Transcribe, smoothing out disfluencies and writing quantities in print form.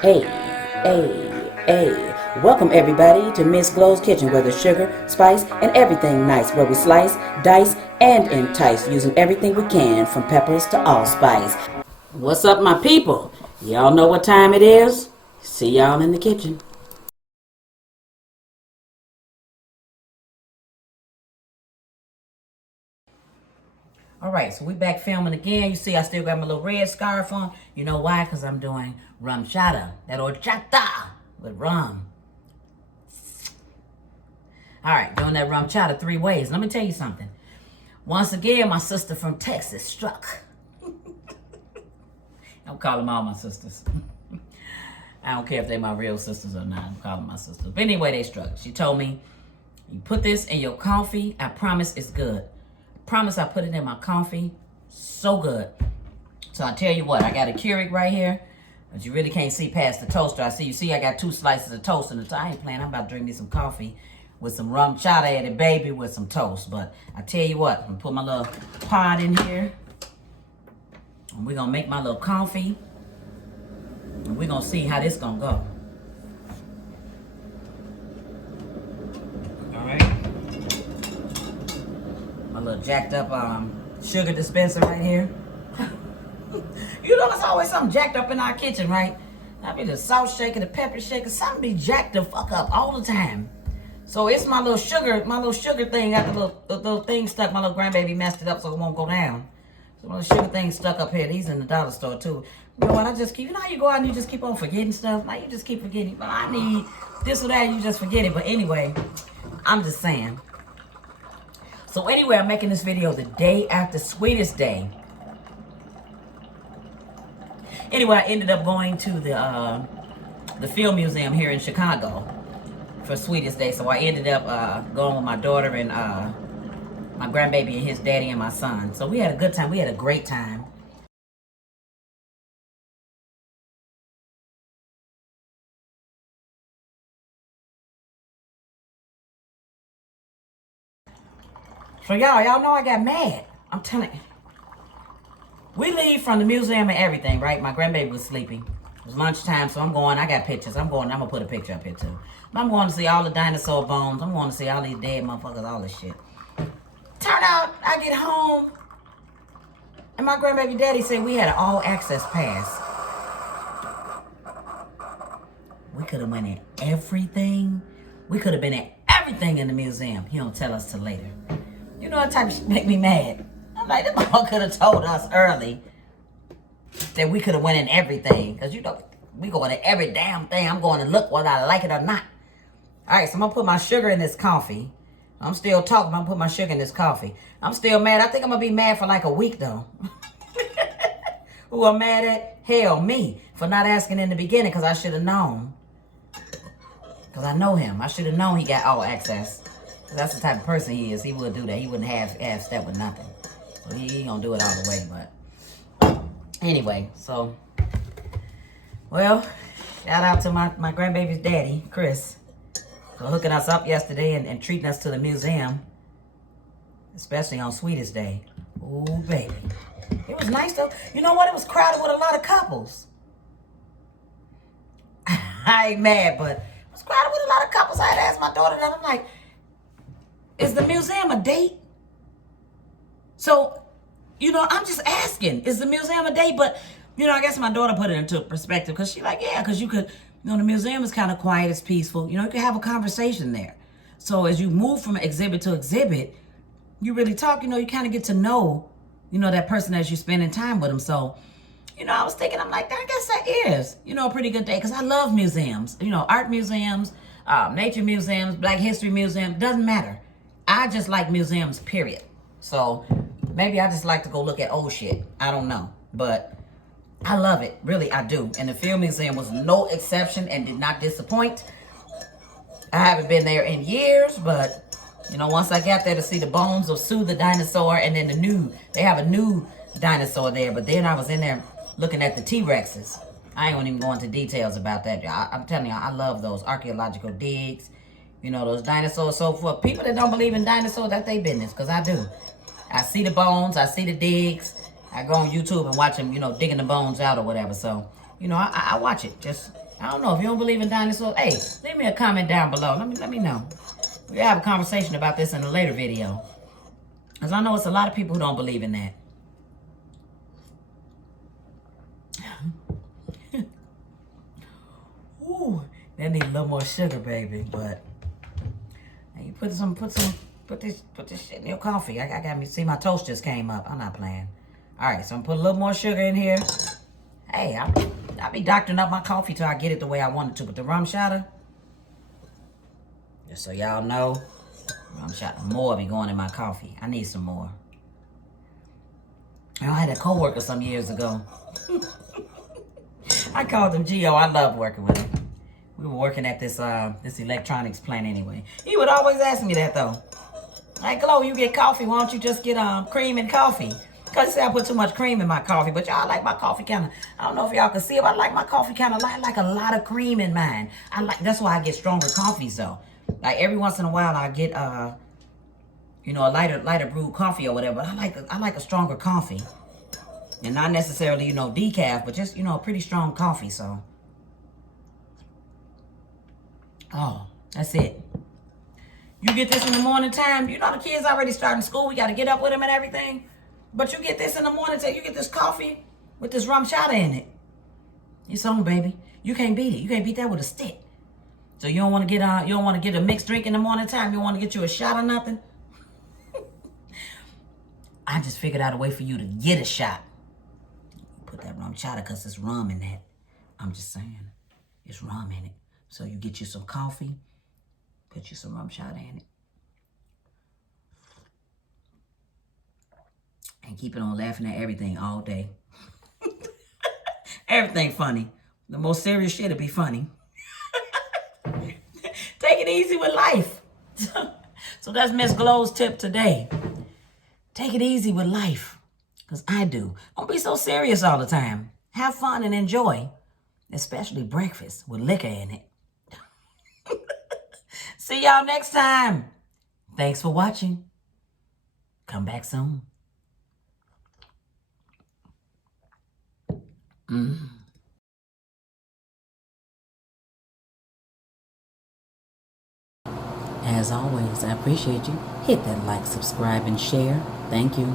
Hey, hey. Welcome everybody to Miss Glow's Kitchen, where there's sugar, spice, and everything nice, where we slice, dice, and entice, using everything we can, from peppers to allspice. What's up, my people? Y'all know what time it is? See y'all in the kitchen. All right, so we back filming again. You see, I still got my little red scarf on. You know why? Because I'm doing Rum Chata, that horchata with rum. All right, doing that Rum Chata 3 ways. Let me tell you something. Once again, my sister from Texas struck. I'm calling all my sisters. I don't care if they're my real sisters or not. I'm calling my sisters. But anyway, they struck. She told me, you put this in your coffee. I promise it's good. Promise I put it in my coffee. So good. So I tell you what, I got a Keurig right here. But you really can't see past the toaster. You see I got 2 slices of toast in the top. I ain't playing. I'm about to drink me some coffee with some rum chata at it, baby, with some toast. But I tell you what, I'm going to put my little pot in here. And we're going to make my little coffee. And we're going to see how this going to go. All right. My little jacked up sugar dispenser right here. You know, there's always something jacked up in our kitchen, right? I mean, the salt shaker, the pepper shaker, something be jacked the fuck up all the time. So it's my little sugar thing. Got the little thing stuck. My little grandbaby messed it up so it won't go down. So my little sugar thing stuck up here. These in the dollar store too. You know what? I just keep. You know how you go out and you just keep on forgetting stuff. Like you just keep forgetting. But I need this or that. You just forget it. But anyway, I'm just saying. So anyway, I'm making this video the day after Sweetest Day. Anyway, I ended up going to the Film Museum here in Chicago for Sweetest Day. So I ended up going with my daughter and my grandbaby and his daddy and my son. So we had a good time. We had a great time. So y'all know I got mad. I'm telling you. We leave from the museum and everything, right? My grandbaby was sleeping. It was lunchtime, so I'm going. I got pictures. I'm going to put a picture up here too. I'm going to see all the dinosaur bones. I'm going to see all these dead motherfuckers, all this shit. Turn out, I get home, and my grandbaby daddy said we had an all access pass. We could have went in everything. We could have been at everything in the museum. He don't tell us till later. You know what type of shit make me mad? I'm like, this mom could have told us early that we could have went in everything. Because you know, we going to every damn thing. I'm going to look whether I like it or not. All right, so I'm going to put my sugar in this coffee. I'm still talking, but I'm going to put my sugar in this coffee. I'm still mad. I think I'm going to be mad for like a week, though. Who I'm mad at? Hell, me. For not asking in the beginning, because I should have known. Because I know him. I should have known he got all access. That's the type of person he is. He would do that. He wouldn't have step with nothing. So he ain't going to do it all the way, but... Anyway, so... Well, shout out to my grandbaby's daddy, Chris, for hooking us up yesterday and treating us to the museum. Especially on Sweetest Day. Ooh, baby. It was nice, though. You know what? It was crowded with a lot of couples. I ain't mad, but it was crowded with a lot of couples. I had asked my daughter that. I'm like, is the museum a date? So, you know, I'm just asking, is the museum a date? But, you know, I guess my daughter put it into perspective because she's like, yeah, because you could, you know, the museum is kind of quiet, it's peaceful. You know, you can have a conversation there. So as you move from exhibit to exhibit, you really talk, you know, you kind of get to know, you know, that person as you're spending time with them. So, you know, I was thinking, I'm like, I guess that is, you know, a pretty good day because I love museums, you know, art museums, nature museums, Black History museums, doesn't matter. I just like museums, period. So maybe I just like to go look at old shit. I don't know. But I love it. Really, I do. And the Film Museum was no exception and did not disappoint. I haven't been there in years, but, you know, once I got there to see the bones of Sue the dinosaur and then they have a new dinosaur there. But then I was in there looking at the T-Rexes. I ain't gonna even go into details about that. I'm telling you, I love those archaeological digs. You know, those dinosaurs, so forth. People that don't believe in dinosaurs, that's their business, because I do. I see the bones, I see the digs. I go on YouTube and watch them, you know, digging the bones out or whatever. So, you know, I watch it. Just I don't know if you don't believe in dinosaurs. Hey, leave me a comment down below. Let me know. We'll have a conversation about this in a later video. Because I know it's a lot of people who don't believe in that. Ooh, that need a little more sugar, baby. But you put this shit in your coffee. I got me. See, my toast just came up. I'm not playing. All right, so I'm put a little more sugar in here. Hey, I'll be doctoring up my coffee till I get it the way I want it to. But the Rum Chata, just so y'all know, Rum Chata, more be going in my coffee. I need some more. I had a coworker some years ago. I called him Gio. I love working with him. We were working at this electronics plant anyway. He would always ask me that though. Like, Chloe, you get coffee, why don't you just get cream and coffee? Because he said I put too much cream in my coffee. But y'all like my coffee kind of, I don't know if y'all can see it, but I like my coffee kind of like a lot of cream in mine. That's why I get stronger coffees though. Like every once in a while I get you know, a lighter brewed coffee or whatever. But I like a stronger coffee. And not necessarily, you know, decaf, but just, you know, a pretty strong coffee, so. Oh, that's it. You get this in the morning time. You know the kids already starting school. We got to get up with them and everything. But you get this in the morning time. You get this coffee with this Rum Chata in it. It's on, baby. You can't beat it. You can't beat that with a stick. So you don't want to get a mixed drink in the morning time. You want to get you a shot or nothing. I just figured out a way for you to get a shot. Put that Rum Chata because there's rum in that. I'm just saying. It's rum in it. So you get you some coffee. Put you some Rum Chata in it. And keep it on laughing at everything all day. Everything funny. The most serious shit will be funny. Take it easy with life. So that's Miss Glow's tip today. Take it easy with life. Because I do. Don't be so serious all the time. Have fun and enjoy. Especially breakfast with liquor in it. See y'all next time. Thanks for watching. Come back soon. As always, I appreciate you. Hit that like, subscribe, and share. Thank you.